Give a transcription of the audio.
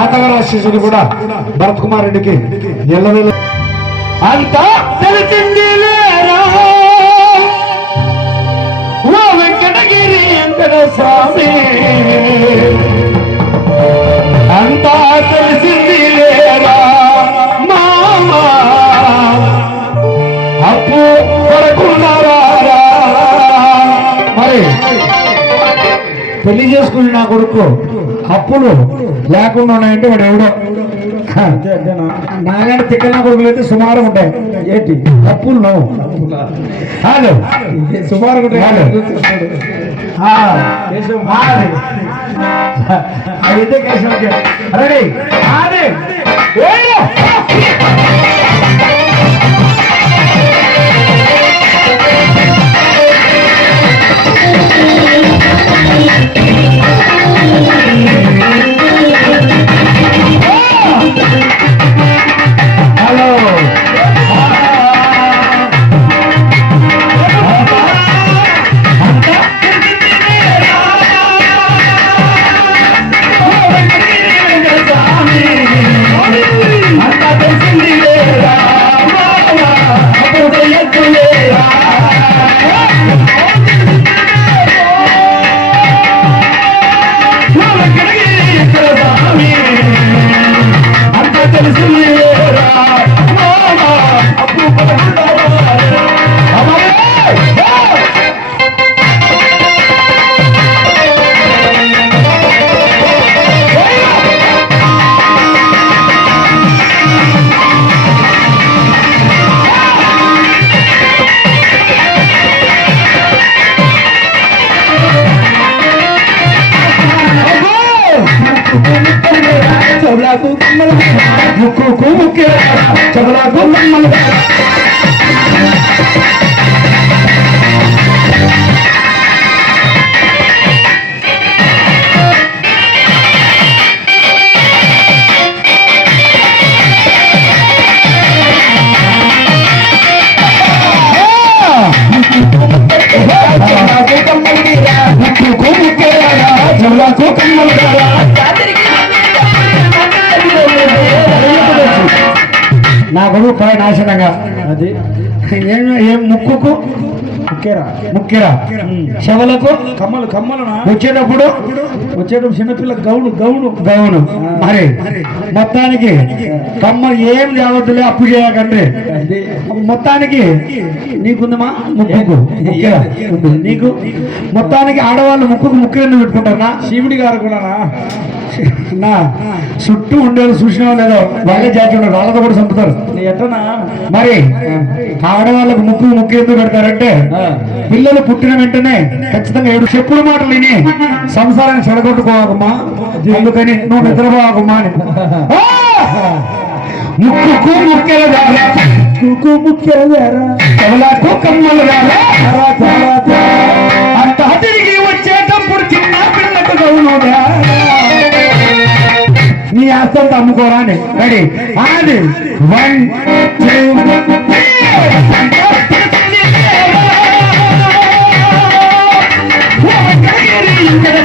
తాతగారు శిష్యుడు కూడా భరత్ కుమార్ రెడ్డికి ఎల్లవేళ అంతా తెలిసింది లేరా ఓ వెంకటగిరి వెంకట స్వామి అంతా తెలిసింది లేరా మామా అప్పు పడకున్నారా మరి పెళ్లి చేసుకుని నా కొడుకు అప్పులు లేకుండా ఉన్నాయంటే వాడు ఎవడో నాగంటే తిక్కన కొడుకులు అయితే సుమారు ఉంటాయి ఏంటి అప్పులు నువ్వు హలో సుమారు ఉంటాయి అయితే రెడీ నా కొడుకు పై నాశనంగా అది ఏం ముక్కుకు ముక్కెరా చెవులకు కమ్మలు వచ్చేటప్పుడు చిన్నపిల్ల గౌను మరి మొత్తానికి కమ్మలు ఏం తేవద్దులే అప్పు చేయకండి మొత్తానికి నీకుందమా ముక్కుకు నీకు మొత్తానికి ఆడవాళ్ళు ముక్కుకు ముక్కెందుకు పెట్టుకుంటారా శివుడి గారు కూడా నా చుట్టూ ఉండేది చూసినా లేదో వాళ్ళే జాతి ఉన్నారు వాళ్ళతో కూడా చంపుతారు ఎట్టనా మరి ఆడవాళ్ళకు ముక్కు ఎందుకు పెడతారంటే పిల్లలు పుట్టిన వెంటనే ఖచ్చితంగా 7 చెప్పుడు మాటలు విని సంసారాన్ని చెడగొట్టుకోవాకమ్మా ఎందుకని నువ్వు నిద్రపోవాకమ్మా అని ముక్కు ముక్కెలకు కమ్మలు అంత తిరిగి వచ్చేటప్పుడు చిన్న పిల్లకు గౌనుడా నీ ఆస్తంతా అమ్ముకోరా అని రెడీ అది 1 2